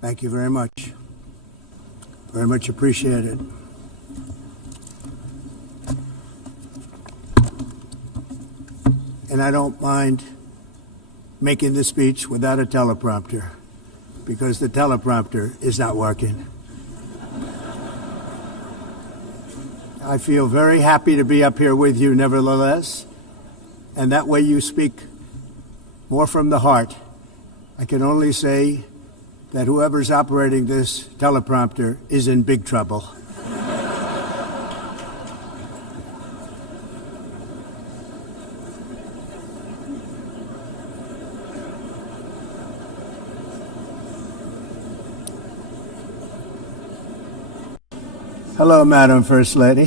Thank you very much. Very much appreciated. And I don't mind making the speech without a teleprompter, because the teleprompter is not working. I feel very happy to be up here with you nevertheless, and that way you speak more from the heart. I can only say that whoever's operating this teleprompter is in big trouble. Hello, Madam First Lady.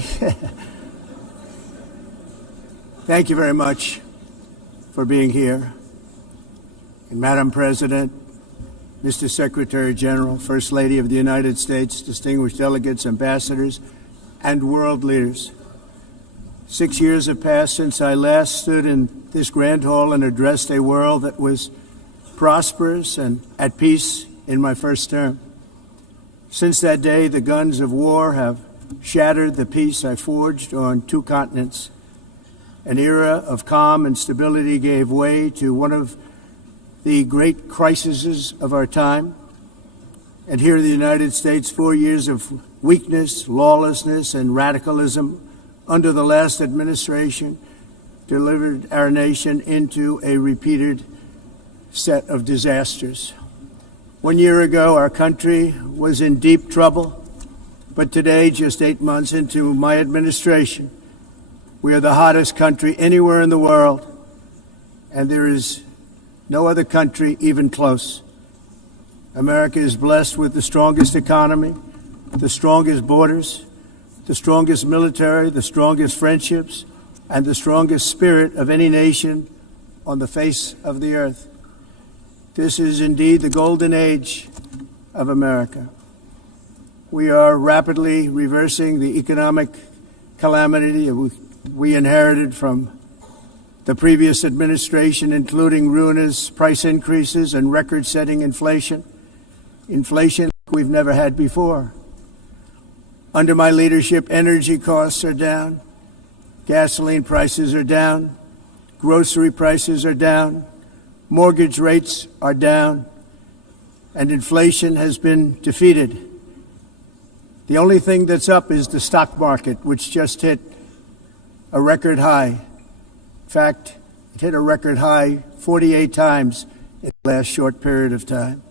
Thank you very much for being here. And Madam President, Mr. Secretary General, First Lady of the United States, distinguished delegates, ambassadors, and world leaders. 6 years have passed since I last stood in this grand hall and addressed a world that was prosperous and at peace in my first term. Since that day, the guns of war have shattered the peace I forged on 2 continents. An era of calm and stability gave way to one of the great crises of our time. And here in the United States, 4 years of weakness, lawlessness, and radicalism under the last administration delivered our nation into a repeated set of disasters. 1 year ago, our country was in deep trouble, but today, just 8 months into my administration, we are the hottest country anywhere in the world, and there is no other country even close. America is blessed with the strongest economy, the strongest borders, the strongest military, the strongest friendships, and the strongest spirit of any nation on the face of the earth. This is indeed the golden age of America. We are rapidly reversing the economic calamity we inherited from the previous administration, including ruinous price increases and record-setting inflation we've never had before. Under my leadership, energy costs are down, gasoline prices are down, grocery prices are down, mortgage rates are down, and inflation has been defeated. The only thing that's up is the stock market, which just hit a record high. In fact, it hit a record high 48 times in the last short period of time.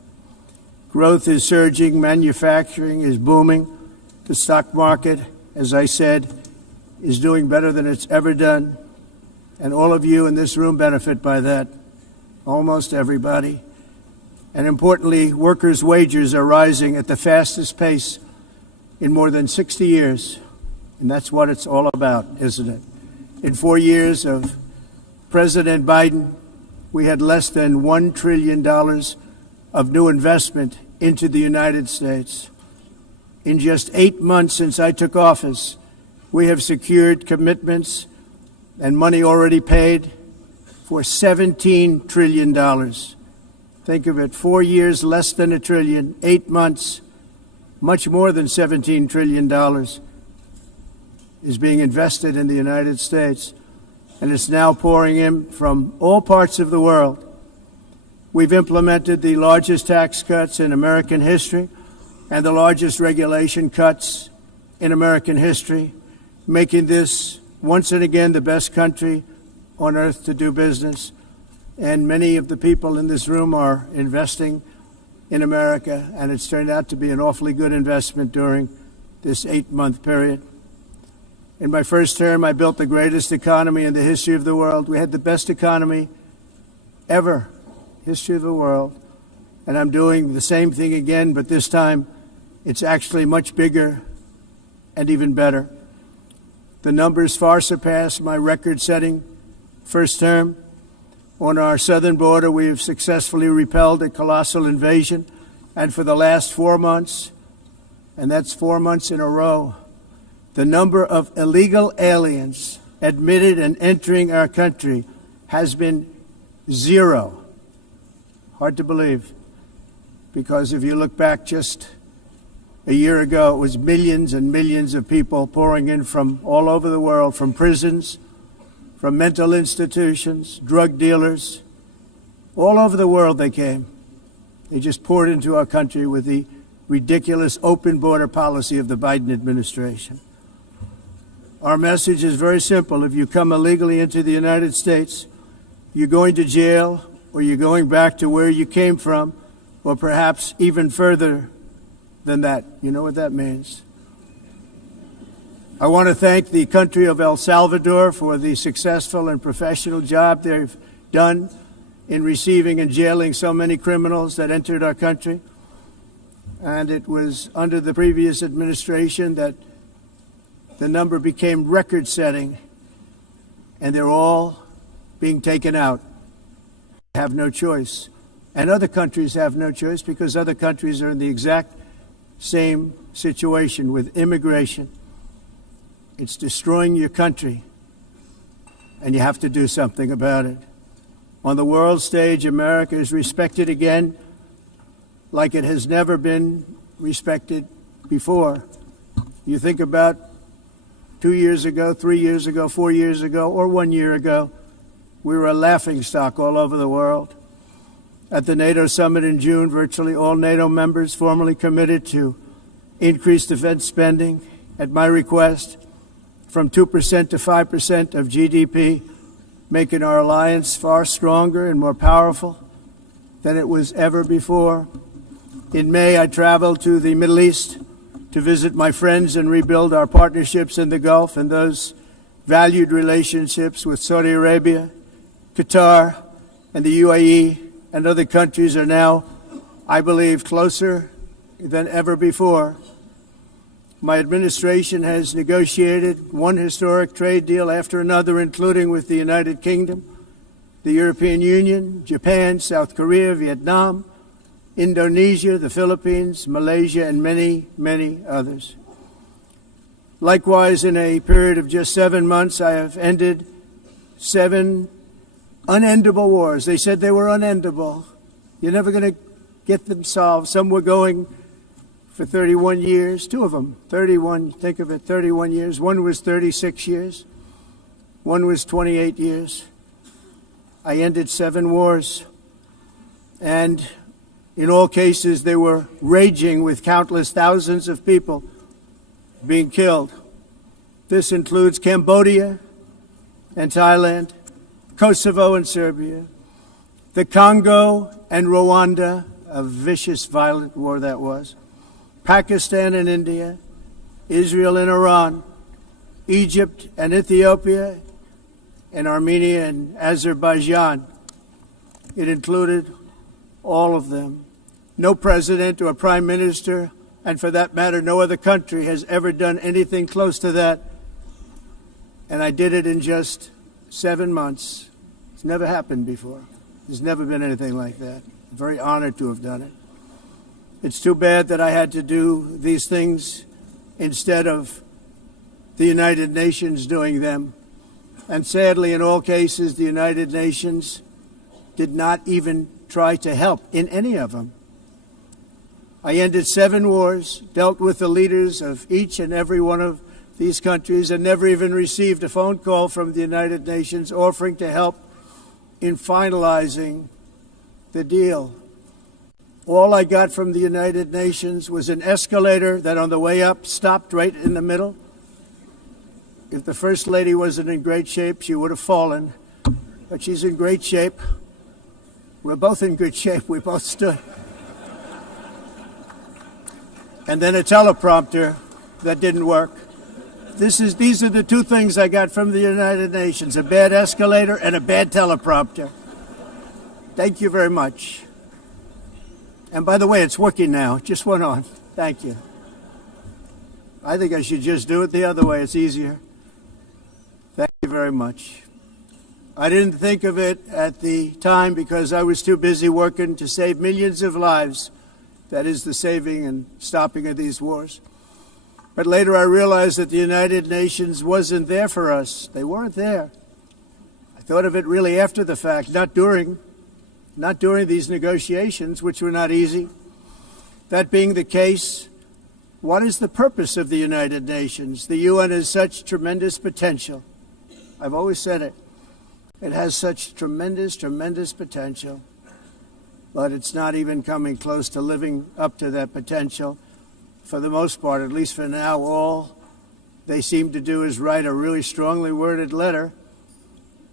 Growth is surging, manufacturing is booming. The stock market, as I said, is doing better than it's ever done. And all of you in this room benefit by that. Almost everybody. And importantly, workers' wages are rising at the fastest pace in more than 60 years. And that's what it's all about, isn't it? In 4 years of President Biden, we had less than $1 trillion of new investment into the United States. In just 8 months since I took office, we have secured commitments and money already paid for $17 trillion. Think of it, 4 years, less than $1 trillion, 8 months, much more than $17 trillion is being invested in the United States, and it's now pouring in from all parts of the world. We've implemented the largest tax cuts in American history and the largest regulation cuts in American history, making this once and again the best country on earth to do business. And many of the people in this room are investing in America, and it's turned out to be an awfully good investment during this 8-month period. In my first term, I built the greatest economy in the history of the world. We had the best economy ever, history of the world. And I'm doing the same thing again, but this time it's actually much bigger and even better. The numbers far surpass my record-setting first term. On our southern border, we have successfully repelled a colossal invasion. And for the last 4 months, and that's 4 months in a row, the number of illegal aliens admitted and entering our country has been 0. Hard to believe. because if you look back just a year ago, it was millions and millions of people pouring in from all over the world, from prisons, from mental institutions, drug dealers. All over the world they came. They just poured into our country with the ridiculous open border policy of the Biden administration. Our message is very simple. If you come illegally into the United States, you're going to jail, or you're going back to where you came from, or perhaps even further than that. You know what that means. I want to thank the country of El Salvador for the successful and professional job they've done in receiving and jailing so many criminals that entered our country. And it was under the previous administration that the number became record-setting, and they're all being taken out. They have no choice. And other countries have no choice, because other countries are in the exact same situation with immigration. It's destroying your country, and you have to do something about it. On the world stage, America is respected again like it has never been respected before. You think about 2 years ago, 3 years ago, 4 years ago, or 1 year ago, we were a laughingstock all over the world. At the NATO summit in June, virtually all NATO members formally committed to increase defense spending, at my request, from 2% to 5% of GDP, making our alliance far stronger and more powerful than it was ever before. In May, I traveled to the Middle East to visit my friends and rebuild our partnerships in the Gulf and those valued relationships with Saudi Arabia, Qatar, and the UAE, and other countries are now, I believe, closer than ever before. My administration has negotiated one historic trade deal after another, including with the United Kingdom, the European Union, Japan, South Korea, Vietnam, Indonesia, the Philippines, Malaysia, and many, many others. Likewise, in a period of just 7 months, I have ended 7 unendable wars. They said they were unendable. You're never going to get them solved. Some were going for 31 years, 2 of them, 31, think of it, 31 years. One was 36 years. One was 28 years. I ended 7 wars. And in all cases, they were raging with countless thousands of people being killed. This includes Cambodia and Thailand, Kosovo and Serbia, the Congo and Rwanda, a vicious, violent war that was, Pakistan and India, Israel and Iran, Egypt and Ethiopia, and Armenia and Azerbaijan. It included all of them. No president or prime minister, and for that matter, no other country has ever done anything close to that. And I did it in just 7 months. It's never happened before. There's never been anything like that. I'm very honored to have done it. It's too bad that I had to do these things instead of the United Nations doing them. And sadly, in all cases, the United Nations did not even try to help in any of them. I ended 7 wars, dealt with the leaders of each and every one of these countries, and never even received a phone call from the United Nations offering to help in finalizing the deal. All I got from the United Nations was an escalator that on the way up stopped right in the middle. If the First Lady wasn't in great shape, she would have fallen. But she's in great shape. We're both in good shape. We both stood. And then a teleprompter that didn't work. These are the 2 things I got from the United Nations, a bad escalator and a bad teleprompter. Thank you very much. And by the way, it's working now. It just went on. Thank you. I think I should just do it the other way. It's easier. Thank you very much. I didn't think of it at the time because I was too busy working to save millions of lives. That is the saving and stopping of these wars. But later I realized that the United Nations wasn't there for us. They weren't there. I thought of it really after the fact, not during these negotiations, which were not easy. That being the case, what is the purpose of the United Nations? The UN has such tremendous potential. I've always said it. It has such tremendous, tremendous potential, but it's not even coming close to living up to that potential. For the most part, at least for now, all they seem to do is write a really strongly worded letter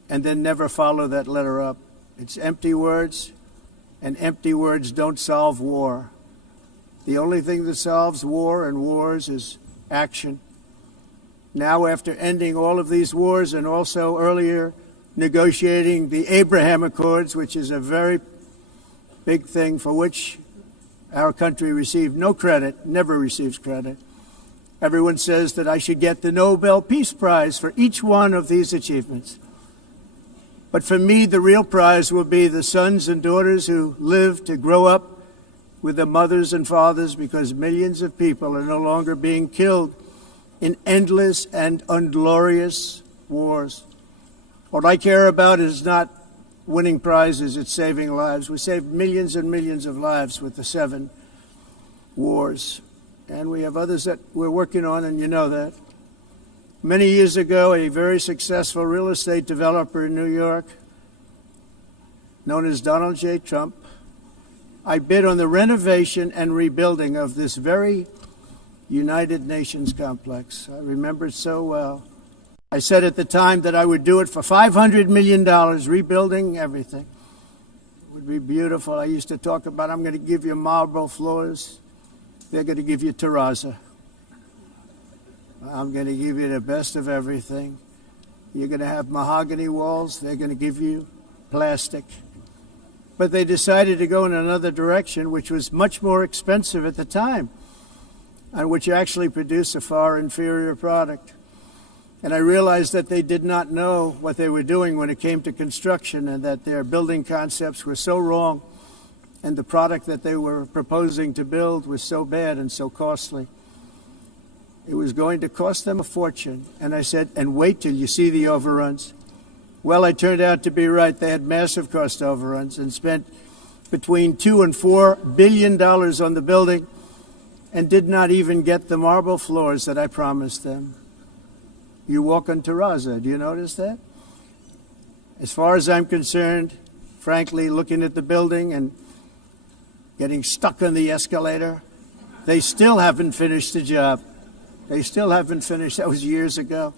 and then never follow that letter up. It's empty words, and empty words don't solve war. The only thing that solves war and wars is action. Now, after ending all of these wars and also earlier negotiating the Abraham Accords, which is a very big thing for which our country received no credit, never receives credit. Everyone says that I should get the Nobel Peace Prize for each one of these achievements. But for me, the real prize will be the sons and daughters who live to grow up with their mothers and fathers, because millions of people are no longer being killed in endless and unglorious wars. What I care about is not winning prizes, it's saving lives. We saved millions and millions of lives with the 7 wars. And we have others that we're working on, and you know that. Many years ago, a very successful real estate developer in New York, known as Donald J. Trump, I bid on the renovation and rebuilding of this very United Nations complex. I remember it so well. I said at the time that I would do it for $500 million, rebuilding everything. It would be beautiful. I used to talk about, I'm going to give you marble floors. They're going to give you terrazzo. I'm going to give you the best of everything. You're going to have mahogany walls. They're going to give you plastic. But they decided to go in another direction, which was much more expensive at the time, and which actually produced a far inferior product. And I realized that they did not know what they were doing when it came to construction, and that their building concepts were so wrong, and the product that they were proposing to build was so bad and so costly. It was going to cost them a fortune. And I said, and wait till you see the overruns. Well, I turned out to be right. They had massive cost overruns and spent between $2 and $4 billion on the building and did not even get the marble floors that I promised them. You walk on terrazzo. Do you notice that? As far as I'm concerned, frankly, looking at the building and getting stuck on the escalator, they still haven't finished the job. They still haven't finished. That was years ago.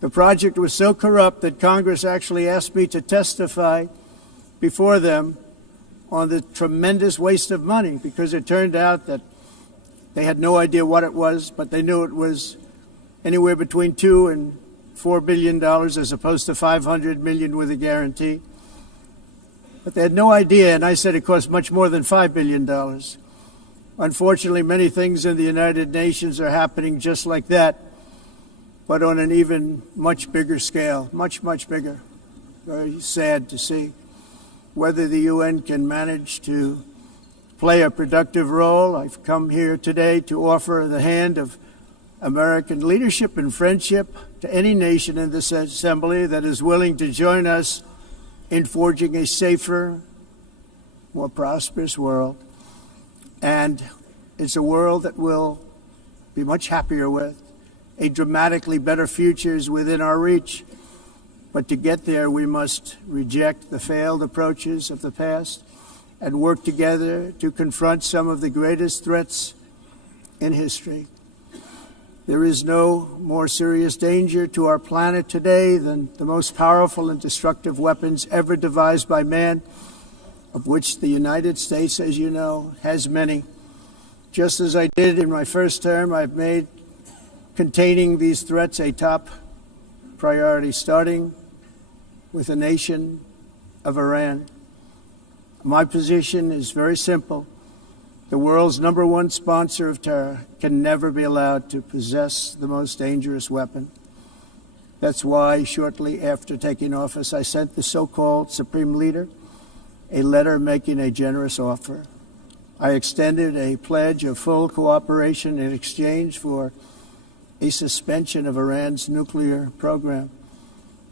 The project was so corrupt that Congress actually asked me to testify before them on the tremendous waste of money, because it turned out that they had no idea what it was, but they knew it was anywhere between $2 and $4 billion as opposed to $500 million with a guarantee. But they had no idea, and I said it cost much more than $5 billion. Unfortunately, many things in the United Nations are happening just like that, but on an even much bigger scale, much, much bigger. Very sad to see. Whether the UN can manage to play a productive role, I've come here today to offer the hand of American leadership and friendship to any nation in this assembly that is willing to join us in forging a safer, more prosperous world. And it's a world that we'll be much happier with. A dramatically better future is within our reach. But to get there, we must reject the failed approaches of the past and work together to confront some of the greatest threats in history. There is no more serious danger to our planet today than the most powerful and destructive weapons ever devised by man, of which the United States, as you know, has many. Just as I did in my first term, I've made containing these threats a top priority, starting with the nation of Iran. My position is very simple. The world's #1 sponsor of terror can never be allowed to possess the most dangerous weapon. That's why shortly after taking office, I sent the so-called Supreme Leader a letter making a generous offer. I extended a pledge of full cooperation in exchange for a suspension of Iran's nuclear program.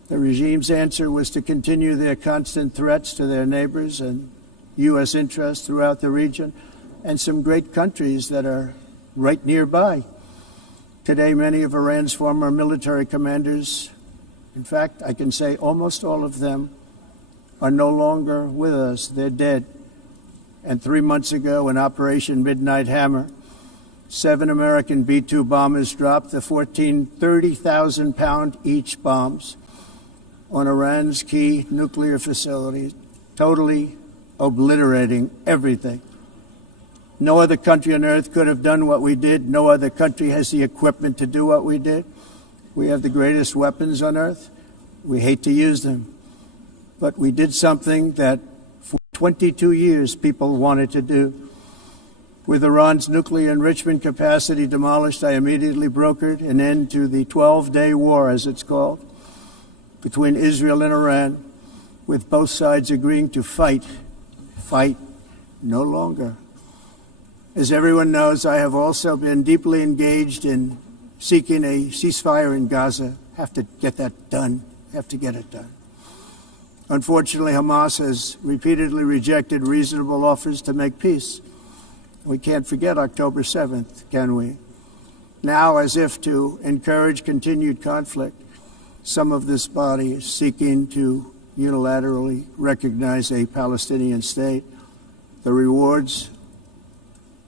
The regime's answer was to continue their constant threats to their neighbors and U.S. interests throughout the region, and some great countries that are right nearby. Today, many of Iran's former military commanders, in fact, I can say almost all of them, are no longer with us. They're dead. And 3 months ago, in Operation Midnight Hammer, 7 American B-2 bombers dropped the 14 30,000-pound each bombs on Iran's key nuclear facilities, totally obliterating everything. No other country on earth could have done what we did. No other country has the equipment to do what we did. We have the greatest weapons on earth. We hate to use them. But we did something that for 22 years people wanted to do. With Iran's nuclear enrichment capacity demolished, I immediately brokered an end to the 12-day war, as it's called, between Israel and Iran, with both sides agreeing to fight no longer. As everyone knows, I have also been deeply engaged in seeking a ceasefire in Gaza. Have to get that done. Have to get it done. Unfortunately, Hamas has repeatedly rejected reasonable offers to make peace. We can't forget October 7th, can we? Now, as if to encourage continued conflict, some of this body is seeking to unilaterally recognize a Palestinian state. The rewards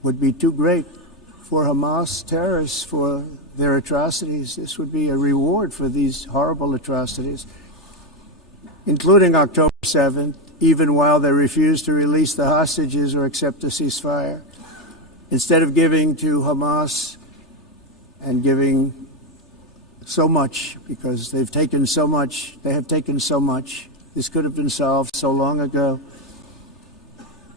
would be too great for Hamas terrorists for their atrocities. This would be a reward for these horrible atrocities, including October 7th, even while they refuse to release the hostages or accept a ceasefire. Instead of giving to Hamas and giving so much, because they've taken so much, they have taken so much. This could have been solved so long ago.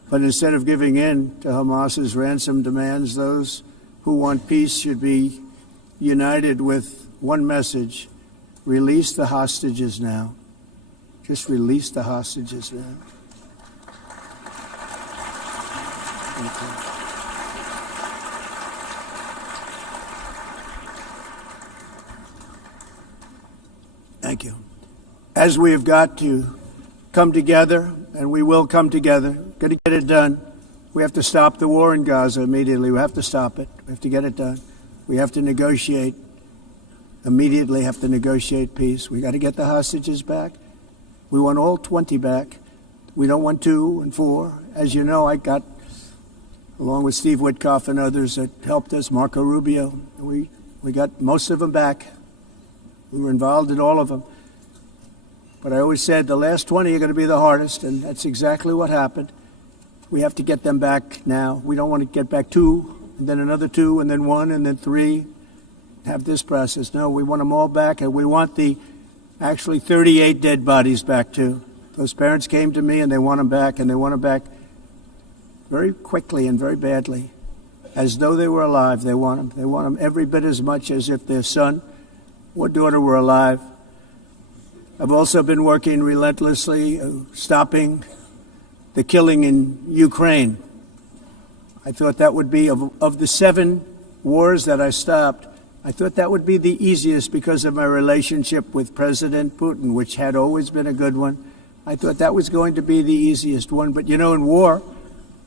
But instead of giving in to Hamas's ransom demands, those who want peace should be united with one message: release the hostages now. Just release the hostages now. Thank you. Thank you. As we have got to come together, and we will come together, got to get it done. We have to stop the war in Gaza immediately. We have to stop it. We have to get it done. We have to negotiate, immediately have to negotiate peace. We got to get the hostages back. We want all 20 back. We don't want 2 and 4. As you know, I got, along with Steve Witkoff and others that helped us, Marco Rubio, we got most of them back. We were involved in all of them. But I always said the last 20 are going to be the hardest, and that's exactly what happened. We have to get them back now. We don't want to get back 2, and then another 2, and then 1, and then 3. Have this process. No, we want them all back, and we want the actually 38 dead bodies back too. Those parents came to me, and they want them back, and they want them back very quickly and very badly, as though they were alive. They want them. They want them every bit as much as if their son or daughter were alive. I've also been working relentlessly, stopping the killing in Ukraine. I thought that would be, of the 7 wars that I stopped, I thought that would be the easiest because of my relationship with President Putin, which had always been a good one. I thought that was going to be the easiest one. But, you know, in war,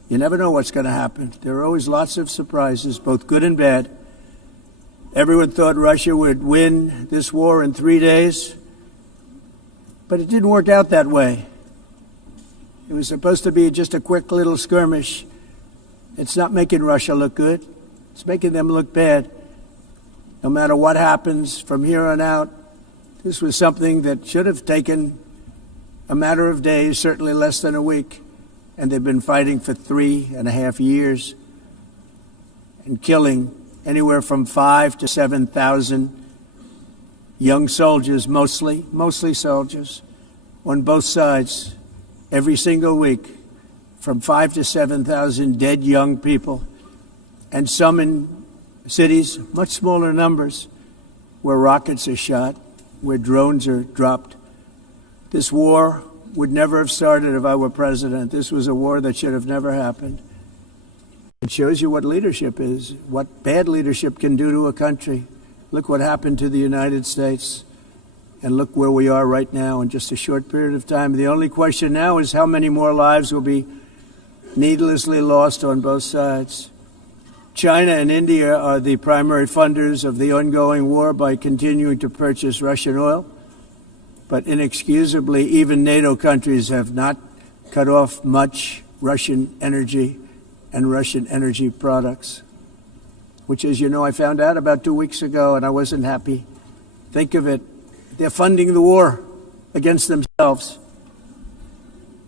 you never know what's going to happen. There are always lots of surprises, both good and bad. Everyone thought Russia would win this war in 3 days, but it didn't work out that way. It was supposed to be just a quick little skirmish. It's not making Russia look good. It's making them look bad. No matter what happens from here on out, this was something that should have taken a matter of days, certainly less than a week. And they've been fighting for 3.5 years and killing anywhere from 5,000 to 7,000 young soldiers, mostly soldiers, on both sides, every single week, from 5,000 to 7,000 dead young people, and some in cities, much smaller numbers, where rockets are shot, where drones are dropped. This war would never have started if I were president. This was a war that should have never happened. It shows you what leadership is, what bad leadership can do to a country. Look what happened to the United States, and look where we are right now in just a short period of time. The only question now is how many more lives will be needlessly lost on both sides. China and India are the primary funders of the ongoing war by continuing to purchase Russian oil. But inexcusably, even NATO countries have not cut off much Russian energy and Russian energy products, which, as you know, I found out about 2 weeks ago, and I wasn't happy. Think of it. They're funding the war against themselves.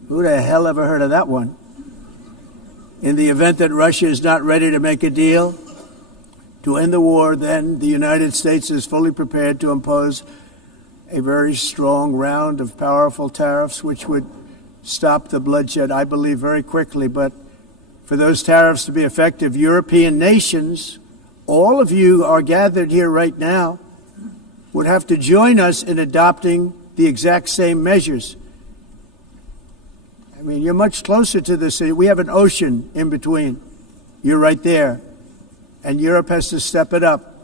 Who the hell ever heard of that one? In the event that Russia is not ready to make a deal to end the war, then the United States is fully prepared to impose a very strong round of powerful tariffs, which would stop the bloodshed, I believe, very quickly. But for those tariffs to be effective, European nations, all of you are gathered here right now, would have to join us in adopting the exact same measures. I mean, you're much closer to this. We have an ocean in between. You're right there. And Europe has to step it up.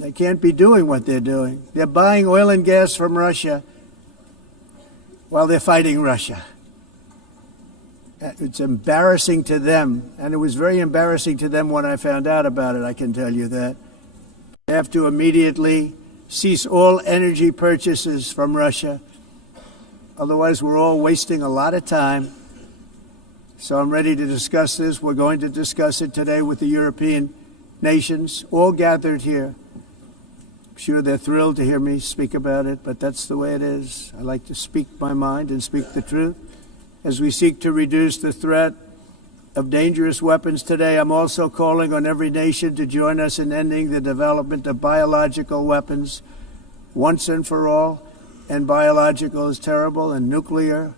They can't be doing what they're doing. They're buying oil and gas from Russia while they're fighting Russia. It's embarrassing to them, and it was very embarrassing to them when I found out about it, I can tell you that. They have to immediately cease all energy purchases from Russia. Otherwise, we're all wasting a lot of time. So I'm ready to discuss this. We're going to discuss it today with the European nations, all gathered here. I'm sure they're thrilled to hear me speak about it, but that's the way it is. I like to speak my mind and speak the truth. As we seek to reduce the threat of dangerous weapons today, I'm also calling on every nation to join us in ending the development of biological weapons once and for all. And biological is terrible, and nuclear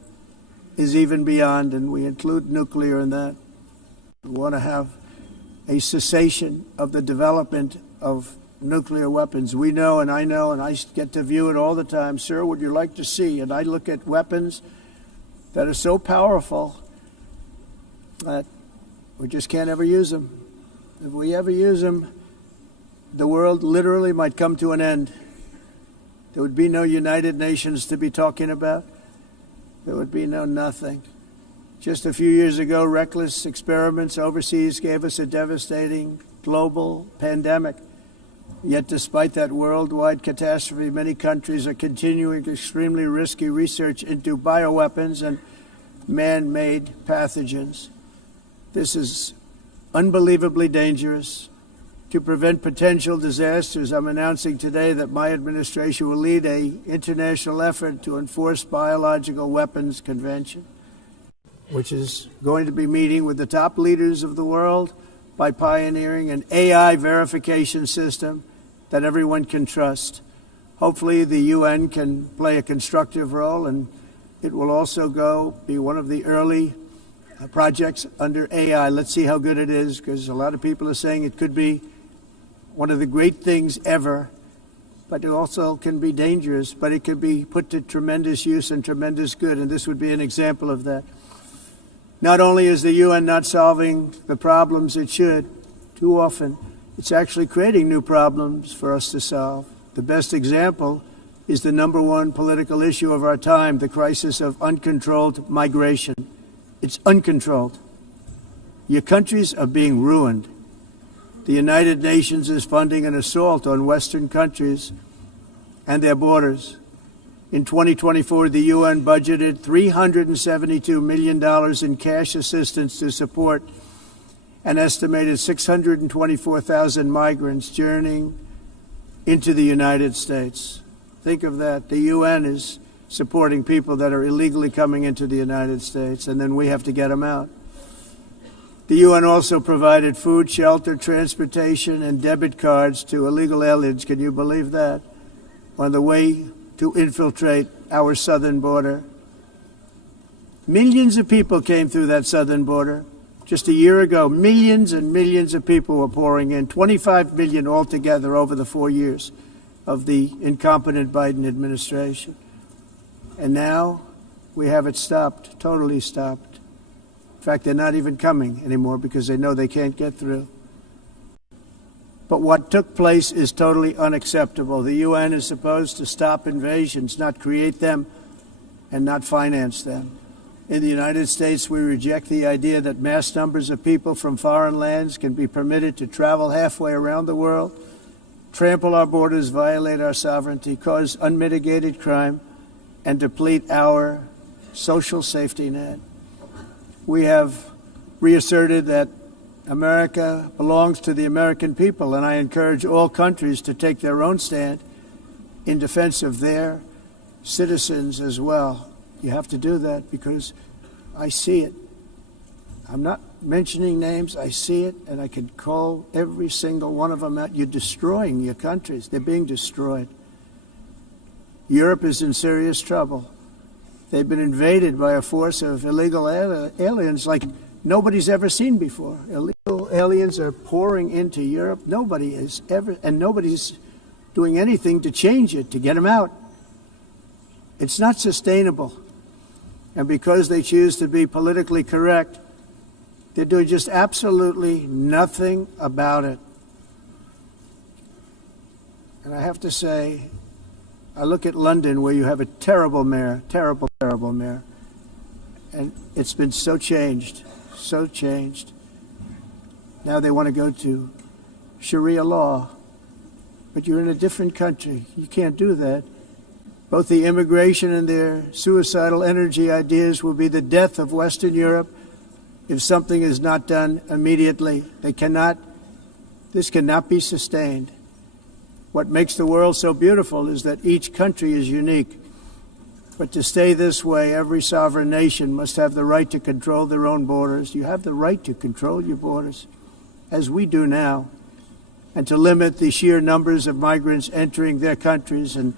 is even beyond, and we include nuclear in that. We want to have a cessation of the development of nuclear weapons. We know, and I get to view it all the time. Sir, would you like to see? And I look at weapons that are so powerful that we just can't ever use them. If we ever use them, the world literally might come to an end. There would be no United Nations to be talking about. There would be no nothing. Just a few years ago, reckless experiments overseas gave us a devastating global pandemic. Yet despite that worldwide catastrophe, many countries are continuing extremely risky research into bioweapons and man-made pathogens. This is unbelievably dangerous. To prevent potential disasters, I'm announcing today that my administration will lead an international effort to enforce Biological Weapons Convention, which is going to be meeting with the top leaders of the world by pioneering an AI verification system that everyone can trust. Hopefully the UN can play a constructive role, and it will also be one of the early projects under AI. Let's see how good it is, because a lot of people are saying it could be one of the great things ever, but it also can be dangerous, but it can be put to tremendous use and tremendous good, and this would be an example of that. Not only is the UN not solving the problems it should, too often, it's actually creating new problems for us to solve. The best example is the number one political issue of our time, the crisis of uncontrolled migration. It's uncontrolled. Your countries are being ruined. The United Nations is funding an assault on Western countries and their borders. In 2024, the UN budgeted $372 million in cash assistance to support an estimated 624,000 migrants journeying into the United States. Think of that. The UN is supporting people that are illegally coming into the United States, and then we have to get them out. The UN also provided food, shelter, transportation, and debit cards to illegal aliens. Can you believe that? On the way to infiltrate our southern border. Millions of people came through that southern border. Just a year ago, millions and millions of people were pouring in, 25 million altogether over the 4 years of the incompetent Biden administration. And now we have it stopped, totally stopped. In fact, they're not even coming anymore because they know they can't get through. But what took place is totally unacceptable. The UN is supposed to stop invasions, not create them and not finance them. In the United States, we reject the idea that mass numbers of people from foreign lands can be permitted to travel halfway around the world, trample our borders, violate our sovereignty, cause unmitigated crime, and deplete our social safety net. We have reasserted that America belongs to the American people, and I encourage all countries to take their own stand in defense of their citizens as well. You have to do that because I see it. I'm not mentioning names. I see it, and I can call every single one of them out. You're destroying your countries. They're being destroyed. Europe is in serious trouble. They've been invaded by a force of illegal aliens like nobody's ever seen before. Illegal aliens are pouring into Europe. Nobody is ever, and nobody's doing anything to change it, to get them out. It's not sustainable. And because they choose to be politically correct, they're doing just absolutely nothing about it. And I have to say, I look at London, where you have a terrible mayor, terrible mayor, and it's been so changed, so changed. Now they want to go to Sharia law, but you're in a different country. You can't do that. Both the immigration and their suicidal energy ideas will be the death of Western Europe if something is not done immediately. This cannot be sustained. What makes the world so beautiful is that each country is unique. But to stay this way, every sovereign nation must have the right to control their own borders. You have the right to control your borders, as we do now, and to limit the sheer numbers of migrants entering their countries and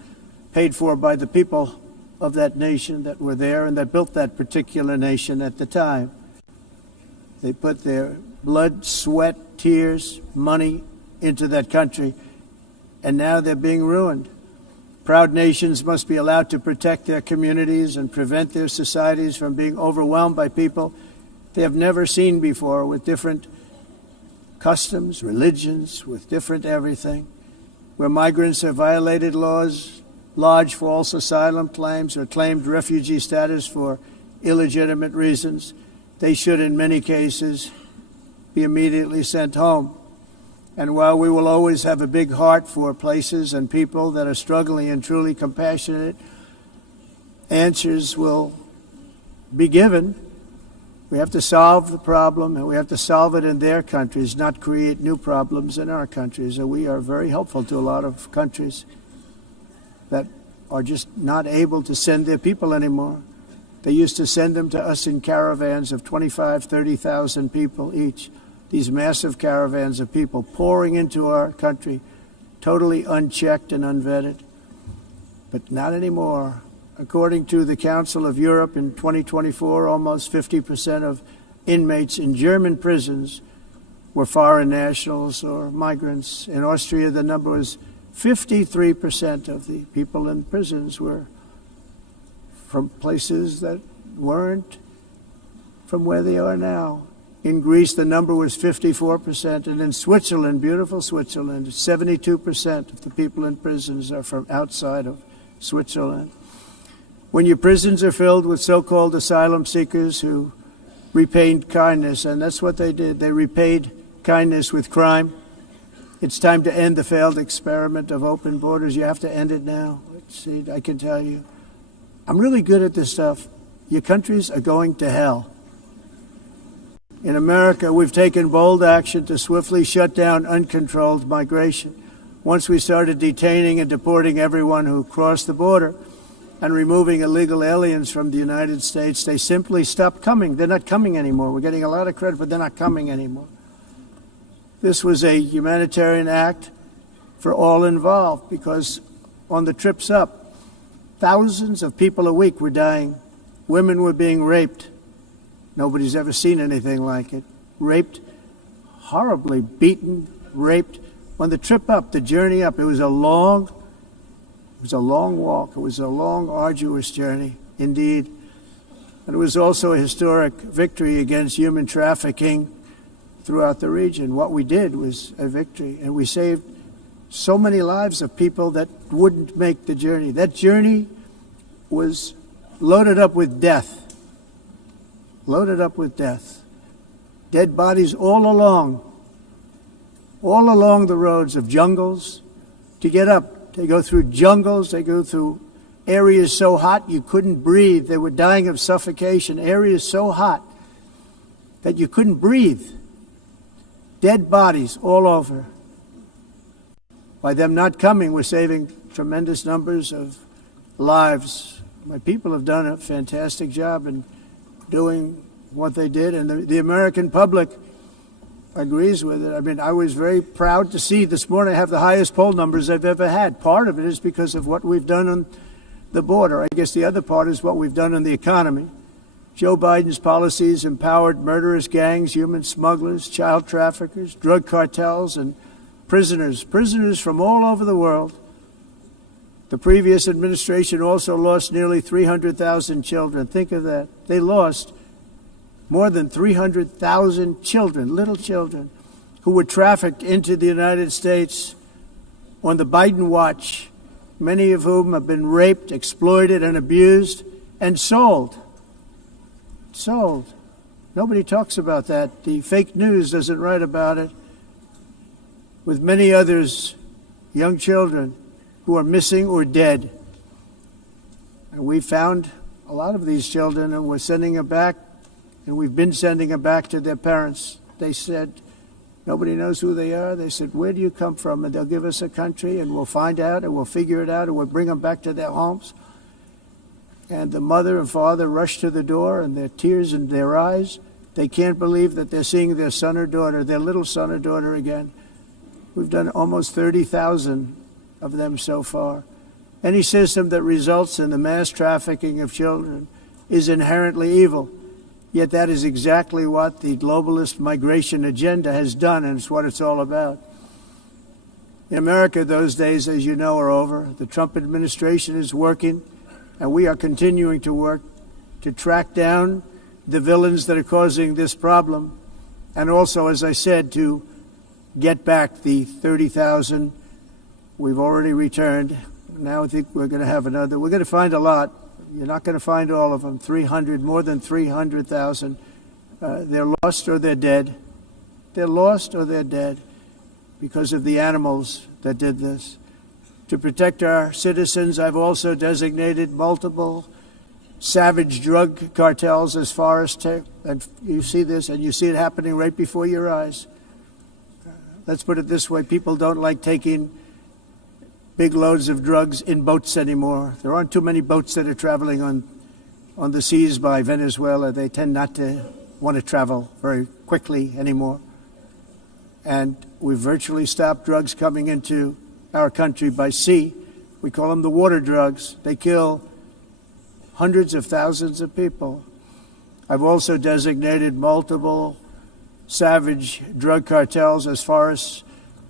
paid for by the people of that nation that were there and that built that particular nation at the time. They put their blood, sweat, tears, money into that country, and now they're being ruined. Proud nations must be allowed to protect their communities and prevent their societies from being overwhelmed by people they have never seen before, with different customs, religions, with different everything. Where migrants have violated laws, lodged false asylum claims, or claimed refugee status for illegitimate reasons, they should, in many cases, be immediately sent home. And while we will always have a big heart for places and people that are struggling and truly compassionate, answers will be given. We have to solve the problem, and we have to solve it in their countries, not create new problems in our countries. And we are very helpful to a lot of countries that are just not able to send their people anymore. They used to send them to us in caravans of 25,000, 30,000 people each. These massive caravans of people pouring into our country, totally unchecked and unvetted. But not anymore. According to the Council of Europe, in 2024, almost 50% of inmates in German prisons were foreign nationals or migrants. In Austria, the number was 53% of the people in prisons were from places that weren't from where they are now. In Greece, the number was 54%, and in Switzerland, beautiful Switzerland, 72% of the people in prisons are from outside of Switzerland. When your prisons are filled with so-called asylum seekers who repaid kindness, and that's what they did, they repaid kindness with crime, it's time to end the failed experiment of open borders. You have to end it now. Let's see, I can tell you. I'm really good at this stuff. Your countries are going to hell. In America, we've taken bold action to swiftly shut down uncontrolled migration. Once we started detaining and deporting everyone who crossed the border and removing illegal aliens from the United States, they simply stopped coming. They're not coming anymore. We're getting a lot of credit, but they're not coming anymore. This was a humanitarian act for all involved, because on the trips up, thousands of people a week were dying. Women were being raped. Nobody's ever seen anything like it. Raped, horribly beaten, raped. On the trip up, the journey up, it was a long walk. It was a long, arduous journey, indeed. And it was also a historic victory against human trafficking throughout the region. What we did was a victory, and we saved so many lives of people that wouldn't make the journey. That journey was loaded up with death. loaded up with death. Dead bodies all along the roads of jungles to get up. They go through jungles, they go through areas so hot you couldn't breathe. They were dying of suffocation, areas so hot that you couldn't breathe. Dead bodies all over. By them not coming, we're saving tremendous numbers of lives. My people have done a fantastic job in doing what they did, and the American public agrees with it. I mean, I was very proud to see this morning I have the highest poll numbers I've ever had. Part of it is because of what we've done on the border. I guess the other part is what we've done in the economy. Joe Biden's policies empowered murderous gangs, human smugglers, child traffickers, drug cartels, and prisoners from all over the world. The previous administration also lost nearly 300,000 children. Think of that. They lost more than 300,000 children, little children, who were trafficked into the United States on the Biden watch, many of whom have been raped, exploited, and abused, and sold. Sold. Nobody talks about that. The fake news doesn't write about it. With many others, young children who are missing or dead. And we found a lot of these children, and we're sending them back, and we've been sending them back to their parents. They said, nobody knows who they are. They said, where do you come from? And they'll give us a country, and we'll find out, and we'll figure it out, and we'll bring them back to their homes. And the mother and father rush to the door, and their tears in their eyes. They can't believe that they're seeing their son or daughter, their little son or daughter again. We've done almost 30,000 of them so far. Any system that results in the mass trafficking of children is inherently evil. Yet that is exactly what the globalist migration agenda has done, and it's what it's all about. In America, those days, as you know, are over. The Trump administration is working, and we are continuing to work to track down the villains that are causing this problem, and also, as I said, to get back the 30,000 we've already returned. Now I think we're going to have another. We're going to find a lot. You're not going to find all of them. 300, more than 300,000. They're lost or they're dead. They're lost or they're dead because of the animals that did this. To protect our citizens, I've also designated multiple savage drug cartels as far as and you see this, and you see it happening right before your eyes. Let's put it this way. People don't like taking big loads of drugs in boats anymore. There aren't too many boats that are traveling on the seas by Venezuela. They tend not to want to travel very quickly anymore. And we've virtually stopped drugs coming into our country by sea. We call them the water drugs. They kill hundreds of thousands of people. I've also designated multiple savage drug cartels as far as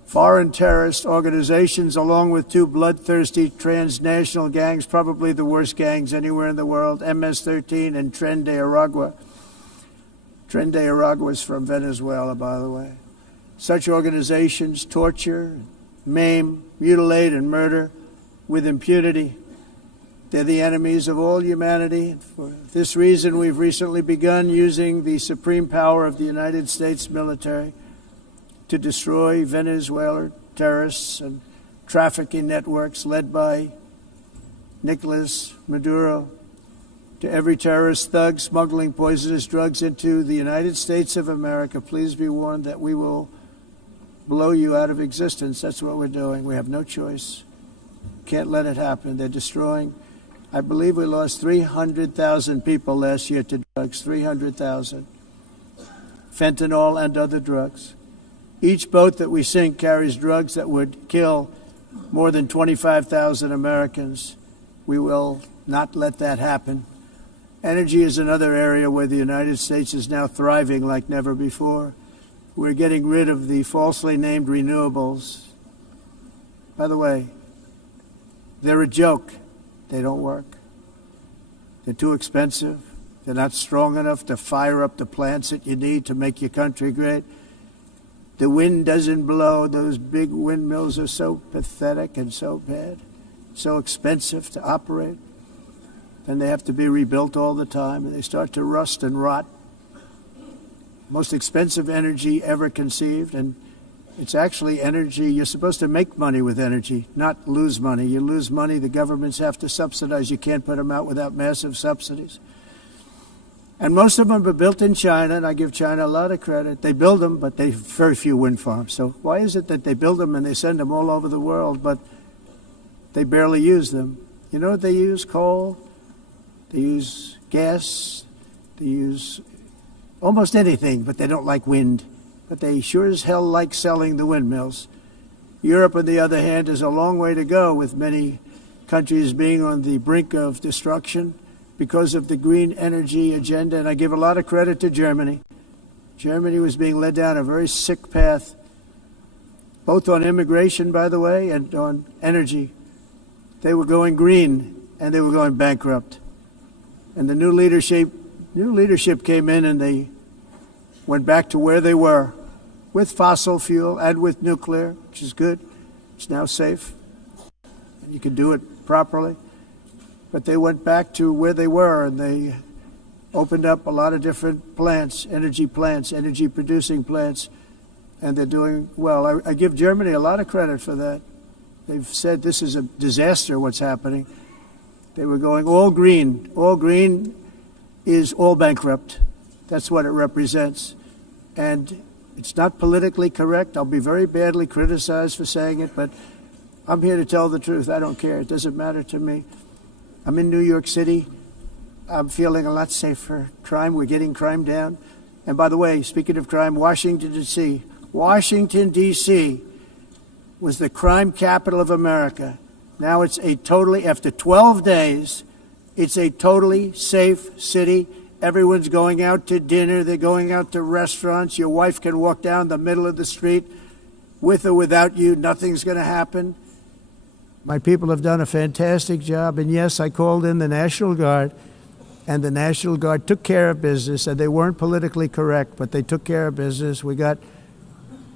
foreign terrorist organizations, along with two bloodthirsty transnational gangs, probably the worst gangs anywhere in the world, MS-13 and Tren de Aragua. Tren de Aragua is from Venezuela, by the way. Such organizations torture, maim, mutilate, and murder with impunity. They're the enemies of all humanity. For this reason, we've recently begun using the supreme power of the United States military to destroy Venezuelan terrorists and trafficking networks led by Nicolas Maduro. To every terrorist thug smuggling poisonous drugs into the United States of America, please be warned that we will blow you out of existence. That's what we're doing. We have no choice. Can't let it happen. They're destroying. I believe we lost 300,000 people last year to drugs, 300,000. Fentanyl and other drugs. Each boat that we sink carries drugs that would kill more than 25,000 Americans. We will not let that happen. Energy is another area where the United States is now thriving like never before. We're getting rid of the falsely named renewables. By the way, they're a joke. They don't work. They're too expensive. They're not strong enough to fire up the plants that you need to make your country great. The wind doesn't blow. Those big windmills are so pathetic and so bad, so expensive to operate. And they have to be rebuilt all the time, and they start to rust and rot most expensive energy ever conceived, and it's actually energy. You're supposed to make money with energy, not lose money. You lose money, the governments have to subsidize. You can't put them out without massive subsidies. And most of them are built in China, and I give China a lot of credit. They build them, but they have very few wind farms. So why is it that they build them and they send them all over the world, but they barely use them? You know what they use? Coal. They use gas. They use almost anything, but they don't like wind. But they sure as hell like selling the windmills. Europe, on the other hand, is a long way to go, with many countries being on the brink of destruction because of the green energy agenda. And I give a lot of credit to Germany. Germany was being led down a very sick path, both on immigration, by the way, and on energy. They were going green, and they were going bankrupt. And the new leadership came in, and they went back to where they were, with fossil fuel and with nuclear, which is good. It's now safe, and you can do it properly. But they went back to where they were, and they opened up a lot of different plants, energy-producing plants, and they're doing well. I give Germany a lot of credit for that. They've said this is a disaster, what's happening. They were going all green. All green is all bankrupt. That's what it represents. And it's not politically correct. I'll be very badly criticized for saying it, but I'm here to tell the truth. I don't care. It doesn't matter to me. I'm in New York City. I'm feeling a lot safer. Crime, we're getting crime down. And by the way, speaking of crime, Washington, D.C. Washington, D.C. was the crime capital of America. Now it's after 12 days, it's a totally safe city. Everyone's going out to dinner. They're going out to restaurants. Your wife can walk down the middle of the street with or without you. Nothing's going to happen. My people have done a fantastic job. And yes, I called in the National Guard, and the National Guard took care of business, and they weren't politically correct, but they took care of business. We got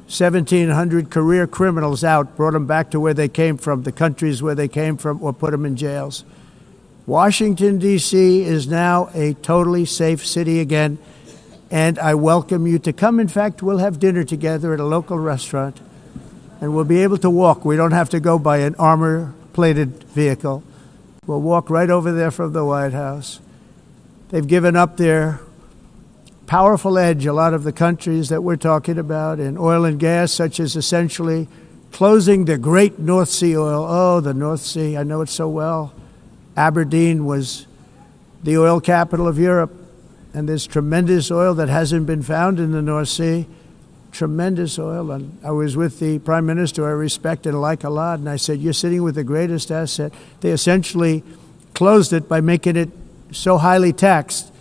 1,700 career criminals out, brought them back to where they came from, the countries where they came from, or put them in jails. Washington, D.C. is now a totally safe city again, and I welcome you to come. In fact, we'll have dinner together at a local restaurant, and we'll be able to walk. We don't have to go by an armor-plated vehicle. We'll walk right over there from the White House. They've given up their powerful edge, a lot of the countries that we're talking about, in oil and gas, such as essentially closing the great North Sea oil. Oh, the North Sea, I know it so well. Aberdeen was the oil capital of Europe, and there's tremendous oil that hasn't been found in the North Sea. Tremendous oil. And I was with the Prime Minister I respect and like a lot, and I said, you're sitting with the greatest asset. They essentially closed it by making it so highly taxed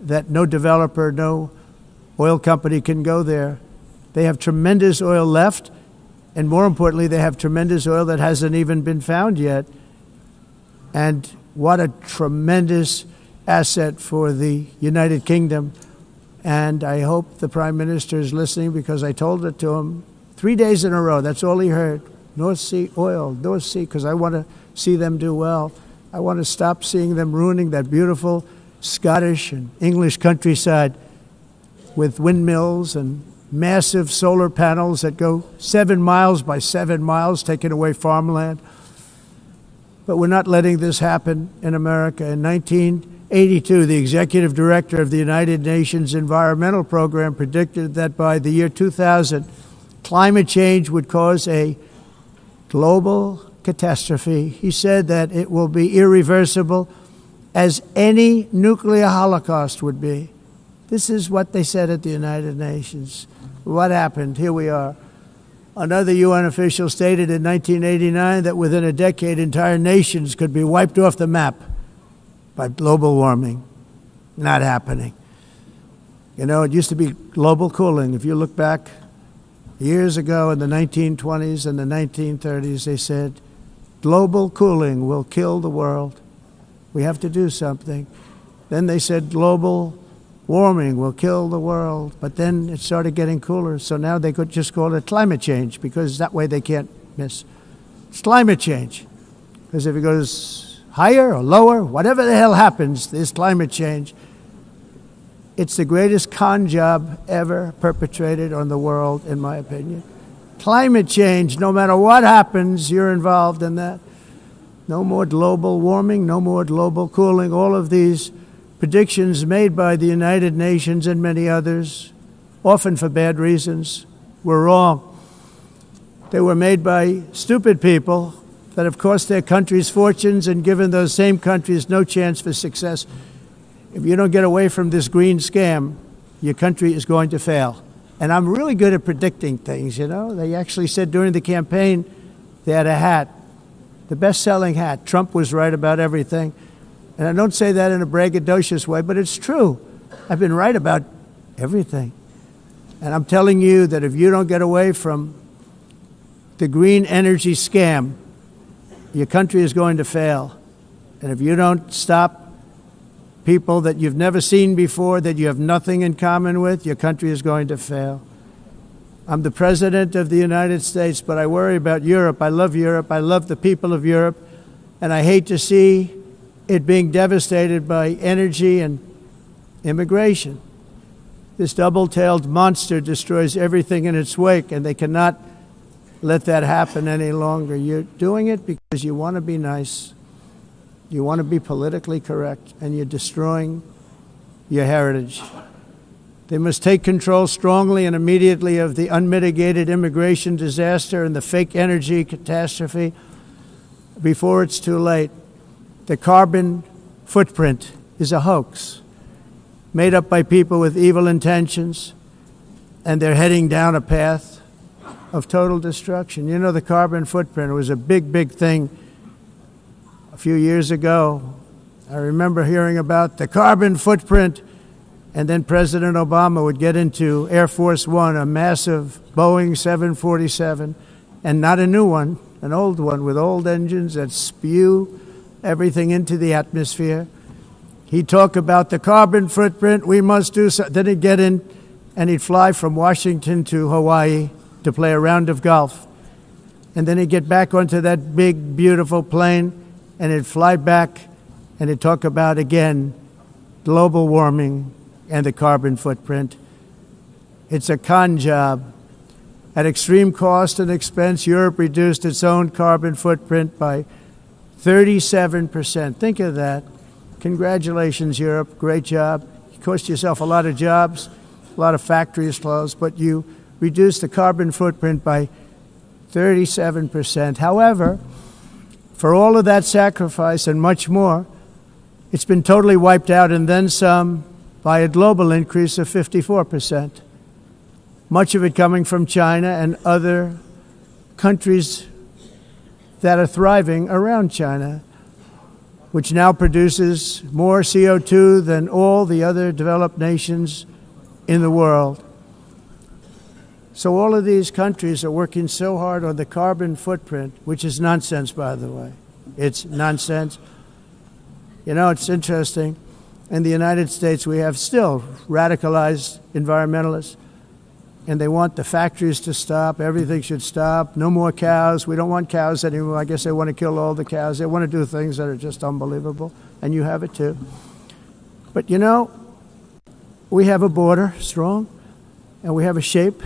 that no developer, no oil company can go there. They have tremendous oil left, and more importantly, they have tremendous oil that hasn't even been found yet. And what a tremendous asset for the United Kingdom. And I hope the Prime Minister is listening, because I told it to him 3 days in a row. That's all he heard. North Sea oil, North Sea, because I want to see them do well. I want to stop seeing them ruining that beautiful Scottish and English countryside with windmills and massive solar panels that go 7 miles by 7 miles, taking away farmland. But we're not letting this happen in America. In 1982, the executive director of the United Nations Environmental Program predicted that by the year 2000, climate change would cause a global catastrophe. He said that it will be irreversible, as any nuclear holocaust would be. This is what they said at the United Nations. What happened? Here we are. Another UN official stated in 1989 that within a decade, entire nations could be wiped off the map by global warming. Not happening. You know, it used to be global cooling. If you look back years ago in the 1920s and the 1930s, they said, global cooling will kill the world. We have to do something. Then they said global warming will kill the world. But then it started getting cooler. So now they could just call it climate change, because that way they can't miss. It's climate change. Because if it goes higher or lower, whatever the hell happens, there's climate change. It's the greatest con job ever perpetrated on the world, in my opinion. Climate change, no matter what happens, you're involved in that. No more global warming, no more global cooling. All of these predictions made by the United Nations and many others, often for bad reasons, were wrong. They were made by stupid people that have cost their countries fortunes and given those same countries no chance for success. If you don't get away from this green scam, your country is going to fail. And I'm really good at predicting things, you know. They actually said during the campaign they had a hat, the best-selling hat. Trump was right about everything. And I don't say that in a braggadocious way, but it's true. I've been right about everything. And I'm telling you that if you don't get away from the green energy scam, your country is going to fail. And if you don't stop people that you've never seen before, that you have nothing in common with, your country is going to fail. I'm the President of the United States, but I worry about Europe. I love Europe. I love the people of Europe. And I hate to see it being devastated by energy and immigration. This double-tailed monster destroys everything in its wake, and they cannot let that happen any longer. You're doing it because you want to be nice. You want to be politically correct, and you're destroying your heritage. They must take control strongly and immediately of the unmitigated immigration disaster and the fake energy catastrophe before it's too late. The carbon footprint is a hoax made up by people with evil intentions, and they're heading down a path of total destruction. You know, the carbon footprint was a big, big thing a few years ago. I remember hearing about the carbon footprint, and then President Obama would get into Air Force One, a massive Boeing 747, and not a new one, an old one with old engines that spew everything into the atmosphere. He'd talk about the carbon footprint, we must do so. Then he'd get in and he'd fly from Washington to Hawaii to play a round of golf. And then he'd get back onto that big, beautiful plane and he'd fly back and he'd talk about, again, global warming and the carbon footprint. It's a con job. At extreme cost and expense, Europe reduced its own carbon footprint by 37%. Think of that. Congratulations, Europe. Great job. You cost yourself a lot of jobs, a lot of factories closed, but you reduced the carbon footprint by 37%. However, for all of that sacrifice and much more, it's been totally wiped out and then some by a global increase of 54%. Much of it coming from China and other countries that are thriving around China, which now produces more CO2 than all the other developed nations in the world. So all of these countries are working so hard on the carbon footprint, which is nonsense, by the way. It's nonsense. You know, it's interesting. In the United States, we have still radicalized environmentalists, and they want the factories to stop. Everything should stop. No more cows. We don't want cows anymore. I guess they want to kill all the cows. They want to do things that are just unbelievable, and you have it too. But you know, we have a border, strong, and we have a shape,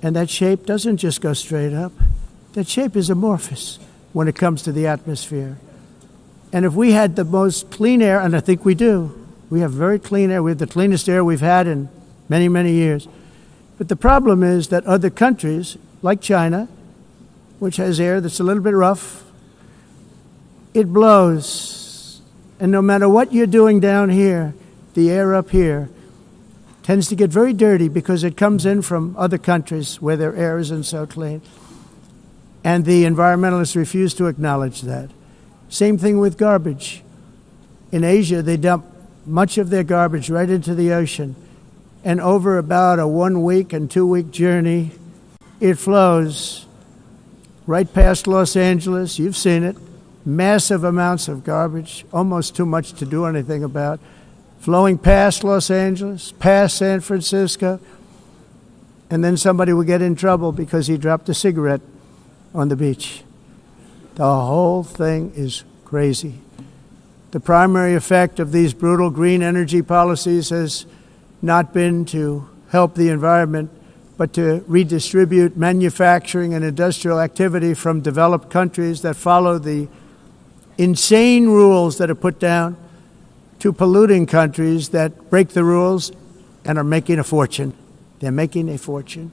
and that shape doesn't just go straight up. That shape is amorphous when it comes to the atmosphere. And if we had the most clean air, and I think we do, we have very clean air. We have the cleanest air we've had in many, many years. But the problem is that other countries, like China, which has air that's a little bit rough, it blows. And no matter what you're doing down here, the air up here tends to get very dirty because it comes in from other countries where their air isn't so clean. And the environmentalists refuse to acknowledge that. Same thing with garbage. In Asia, they dump much of their garbage right into the ocean. And over about a 1 week and 2 week journey, it flows right past Los Angeles. You've seen it. Massive amounts of garbage, almost too much to do anything about, flowing past Los Angeles, past San Francisco, and then somebody will get in trouble because he dropped a cigarette on the beach. The whole thing is crazy. The primary effect of these brutal green energy policies has not been to help the environment, but to redistribute manufacturing and industrial activity from developed countries that follow the insane rules that are put down to polluting countries that break the rules and are making a fortune. They're making a fortune.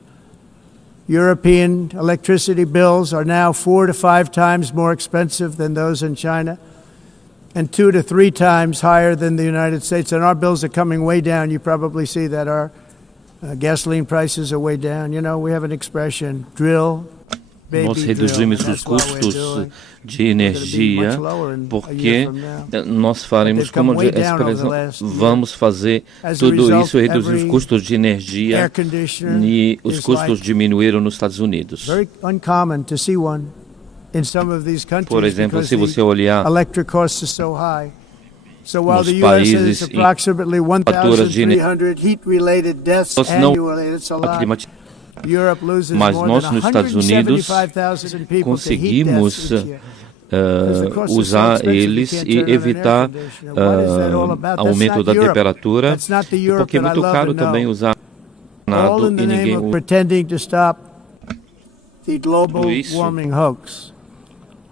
European electricity bills are now 4 to 5 times more expensive than those in China, and 2 to 3 times higher than the United States. And our bills are coming way down. You probably see that our gasoline prices are way down. You know, we have an expression, drill, baby, Nós reduzimos os custos de energia porque nós faremos, como vamos fazer tudo isso, reduzir os custos de energia, e os custos diminuíram nos Estados Unidos. Por exemplo, se você olhar nos países em faturas de energia, mas nós nos Estados Unidos conseguimos usar eles e evitar aumento da temperatura, porque é muito caro também usar nada e ninguém usa isso.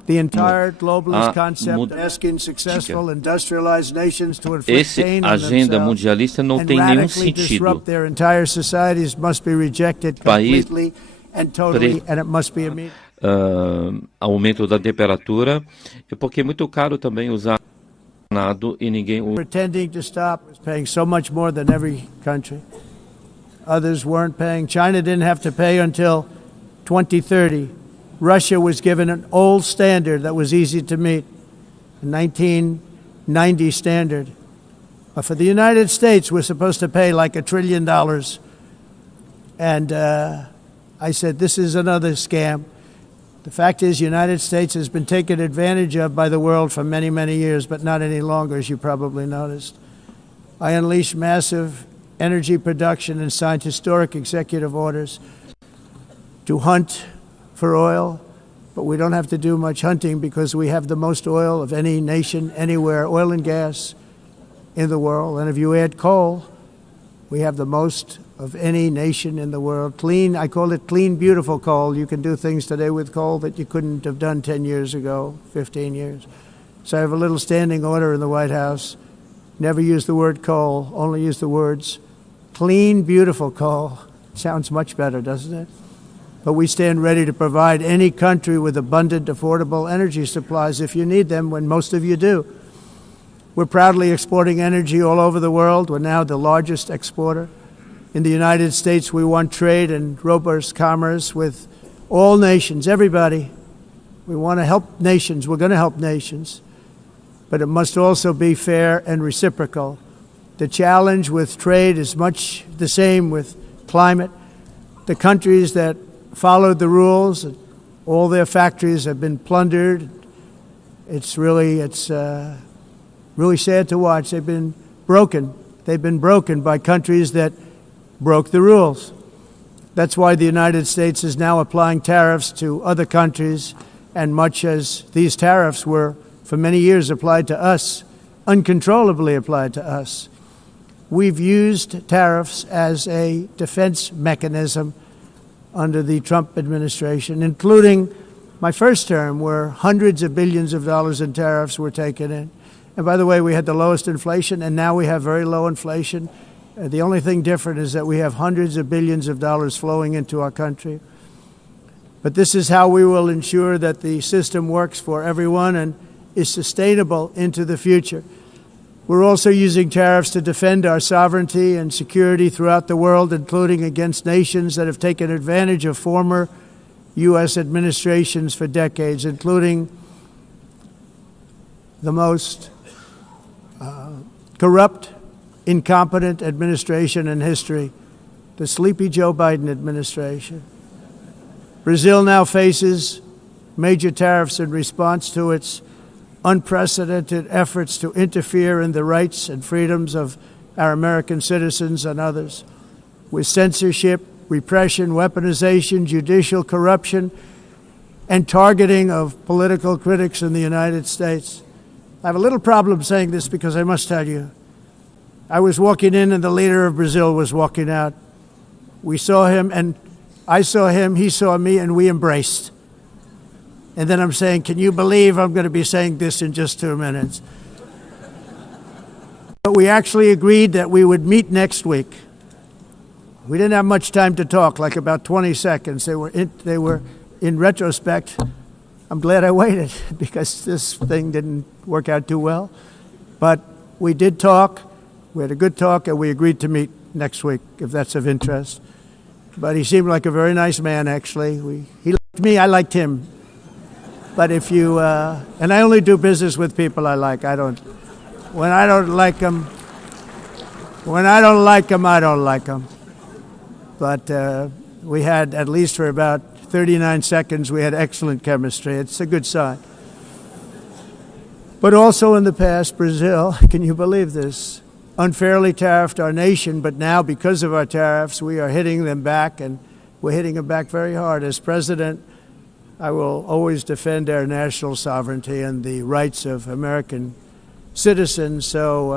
The entire globalist concept asking successful industrialized nations to inflict pain on agenda mundialista não tem nenhum sentido. Disrupt their entire societies must be rejected completely and totally, and it must be immediate. Aumento da temperatura, porque é muito caro também usar nada e ninguém usa. Pretending to stop is paying so much more than every country. Others weren't paying. China didn't have to pay until 2030. Russia was given an old standard that was easy to meet, a 1990 standard. But for the United States, we're supposed to pay like $1 trillion. And I said, this is another scam. The fact is, the United States has been taken advantage of by the world for many, many years, but not any longer, as you probably noticed. I unleashed massive energy production and signed historic executive orders to hunt for oil, but we don't have to do much hunting because we have the most oil of any nation anywhere, oil and gas in the world. And if you add coal, we have the most of any nation in the world. Clean, I call it clean, beautiful coal. You can do things today with coal that you couldn't have done 10 years ago, 15 years. So I have a little standing order in the White House. Never use the word coal, only use the words clean, beautiful coal. Sounds much better, doesn't it? But we stand ready to provide any country with abundant, affordable energy supplies if you need them, when most of you do. We're proudly exporting energy all over the world. We're now the largest exporter. In the United States, we want trade and robust commerce with all nations, everybody. We want to help nations. We're going to help nations. But it must also be fair and reciprocal. The challenge with trade is much the same with climate. The countries that followed the rules, all their factories have been plundered. It's really sad to watch. They've been broken. They've been broken by countries that broke the rules. That's why the United States is now applying tariffs to other countries, and much as these tariffs were for many years applied to us, uncontrollably applied to us. We've used tariffs as a defense mechanism under the Trump administration, including my first term, where hundreds of billions of dollars in tariffs were taken in. And by the way, we had the lowest inflation, and now we have very low inflation. The only thing different is that we have hundreds of billions of dollars flowing into our country. But this is how we will ensure that the system works for everyone and is sustainable into the future. We're also using tariffs to defend our sovereignty and security throughout the world, including against nations that have taken advantage of former U.S. administrations for decades, including the most corrupt, incompetent administration in history, the sleepy Joe Biden administration. Brazil now faces major tariffs in response to its unprecedented efforts to interfere in the rights and freedoms of our American citizens and others, with censorship, repression, weaponization, judicial corruption, and targeting of political critics in the United States. I have a little problem saying this because I must tell you, I was walking in and the leader of Brazil was walking out. We saw him and I saw him, he saw me, and we embraced. And then I'm saying, can you believe I'm going to be saying this in just 2 minutes? But we actually agreed that we would meet next week. We didn't have much time to talk, like about 20 seconds. They were in retrospect, I'm glad I waited because this thing didn't work out too well. But we did talk, we had a good talk, and we agreed to meet next week, if that's of interest. But he seemed like a very nice man, actually. He liked me, I liked him. But if you, and I only do business with people I like. When I don't like them, I don't like them. But we had, at least for about 39 seconds, we had excellent chemistry. It's a good sign. But also in the past, Brazil, can you believe this, unfairly tariffed our nation, but now because of our tariffs, we are hitting them back, and we're hitting them back very hard. As president, I will always defend our national sovereignty and the rights of American citizens. So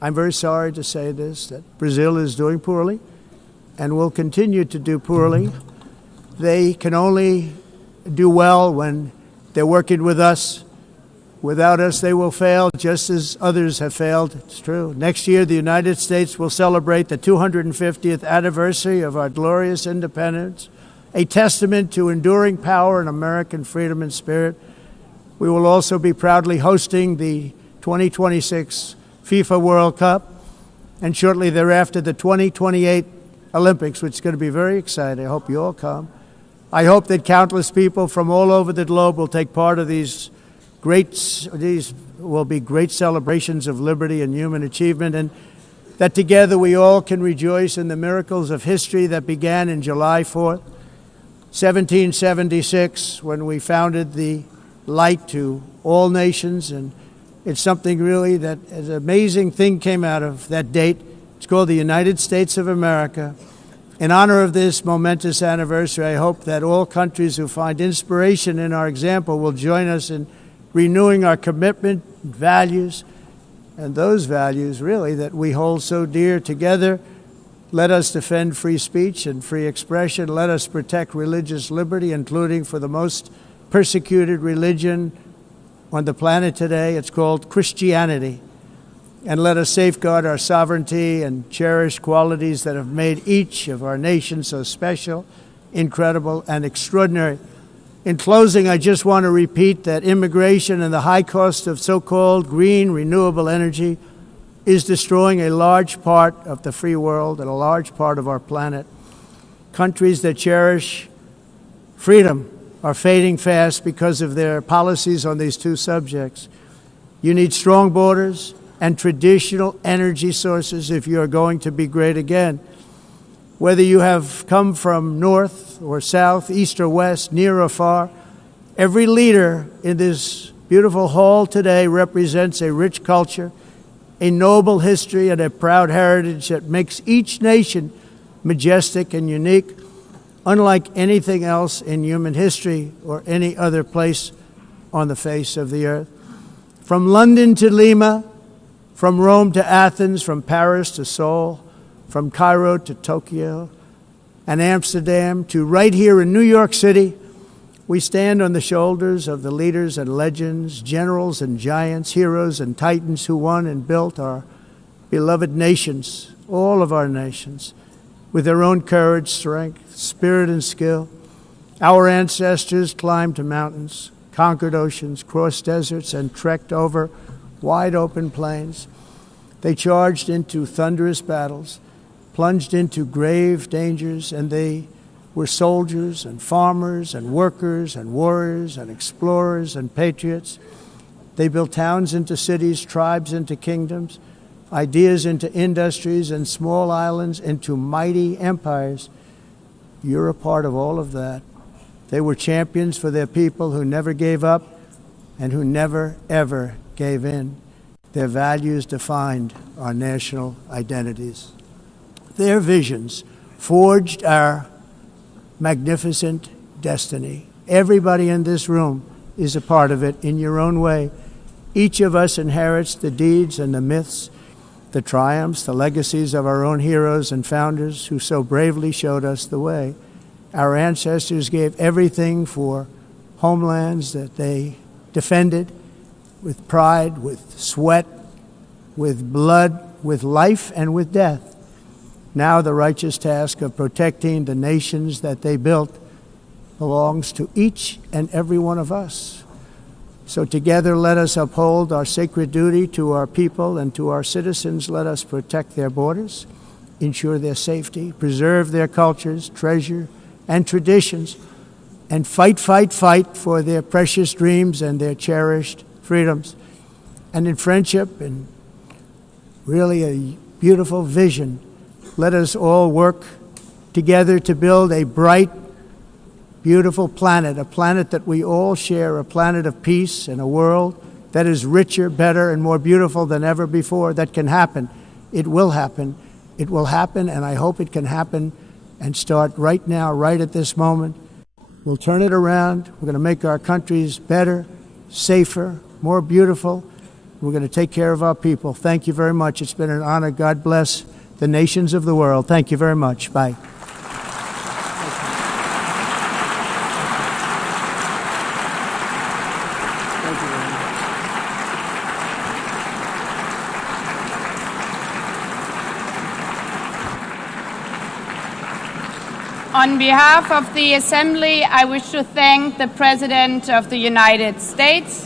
I'm very sorry to say this, that Brazil is doing poorly and will continue to do poorly. They can only do well when they're working with us. Without us, they will fail, just as others have failed. It's true. Next year, the United States will celebrate the 250th anniversary of our glorious independence, a testament to enduring power and American freedom and spirit. We will also be proudly hosting the 2026 FIFA World Cup, and shortly thereafter, the 2028 Olympics, which is going to be very exciting. I hope you all come. I hope that countless people from all over the globe will take part of these will be great celebrations of liberty and human achievement, and that together we all can rejoice in the miracles of history that began in July 4th, 1776, when we founded the light to all nations. And it's something really that an amazing thing came out of that date. It's called the United States of America. In honor of this momentous anniversary, I hope that all countries who find inspiration in our example will join us in renewing our commitment, values, and those values really that we hold so dear. Together, let us defend free speech and free expression. Let us protect religious liberty, including for the most persecuted religion on the planet today. It's called Christianity. And let us safeguard our sovereignty and cherish qualities that have made each of our nations so special, incredible, and extraordinary. In closing, I just want to repeat that immigration and the high cost of so-called green renewable energy is destroying a large part of the free world and a large part of our planet. Countries that cherish freedom are fading fast because of their policies on these two subjects. You need strong borders and traditional energy sources if you are going to be great again. Whether you have come from north or south, east or west, near or far, every leader in this beautiful hall today represents a rich culture, a noble history, and a proud heritage that makes each nation majestic and unique, unlike anything else in human history or any other place on the face of the earth. From London to Lima, from Rome to Athens, from Paris to Seoul, from Cairo to Tokyo and Amsterdam to right here in New York City, we stand on the shoulders of the leaders and legends, generals and giants, heroes and titans who won and built our beloved nations, all of our nations, with their own courage, strength, spirit, and skill. Our ancestors climbed mountains, conquered oceans, crossed deserts, and trekked over wide open plains. They charged into thunderous battles, plunged into grave dangers, and they were soldiers and farmers and workers and warriors and explorers and patriots. They built towns into cities, tribes into kingdoms, ideas into industries, and small islands into mighty empires. You're a part of all of that. They were champions for their people who never gave up and who never, ever gave in. Their values defined our national identities. Their visions forged our magnificent destiny. Everybody in this room is a part of it in your own way. Each of us inherits the deeds and the myths the triumphs, the legacies of our own heroes and founders who so bravely showed us the way. Our ancestors gave everything for homelands that they defended with pride, with sweat, with blood, with life, and with death. Now the righteous task of protecting the nations that they built belongs to each and every one of us. So together let us uphold our sacred duty to our people and to our citizens. Let us protect their borders, ensure their safety, preserve their cultures, treasure, and traditions, and fight, fight, fight for their precious dreams and their cherished freedoms. And in friendship and really a beautiful vision, let us all work together to build a bright, beautiful planet, a planet that we all share, a planet of peace and a world that is richer, better, and more beautiful than ever before. That can happen. It will happen. It will happen, and I hope it can happen and start right now, right at this moment. We'll turn it around. We're going to make our countries better, safer, more beautiful. We're going to take care of our people. Thank you very much. It's been an honor. God bless the nations of the world. Thank you very much. Bye. On behalf of the Assembly, I wish to thank the President of the United States,